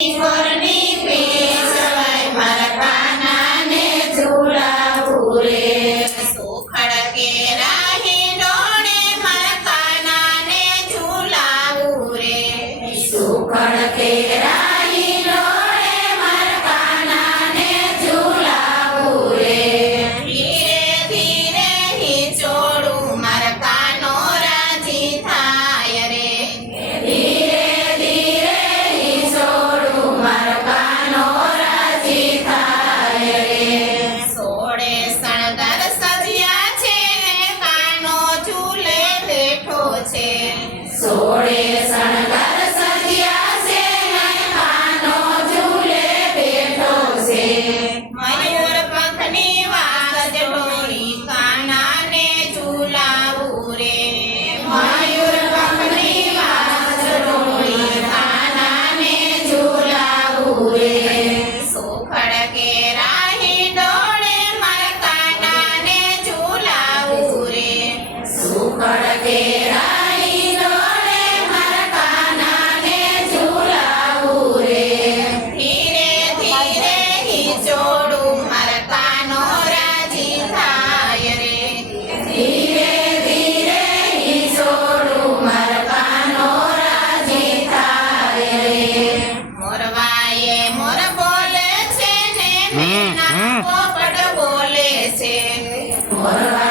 ઈશ્વરની પેશવાય મારા કાનાને ઝુલાવું રે સુખડ કેરા હિંડોળે મારા કાનાને ઝુલાવું રે સુખડ કેરા હિંડોળે મારા કાનાને ઝુલાવું રે ધીરે ધીરે હિંચોળું મારા કાનો રાજી થાય રે ધીરે ધીરે હિંચોળું મારા કાનો રાજી થાય રે સોળે શણગાર સજ્યા છે ને કાનો ઝૂલે બેઠો છે સોળે શણગાર સજ્યા છે ને કાનો ઝૂલે બેઠો છે મયુર પંખની વાજ ઢોળી કાનાને ઝુલાવું રે મયુર પંખની વાજ ઢોળી કાનાને ઝુલાવું રે સુખડ કેરા હિંડોળે મારા કાનાને ઝુલાવું રે સુખડ કેરા હિંડોળે મારા કાનાને ઝુલાવું રે ધીરે ધીરે હિંચોળું મારા કાનો રાજી થાય રે ધીરે ધીરે હિંચોળું મારા કાનો રાજી થાય રે મોરવાએ મોર બોલે છે ને મેના પોપટ બોલે છે મોરવાએ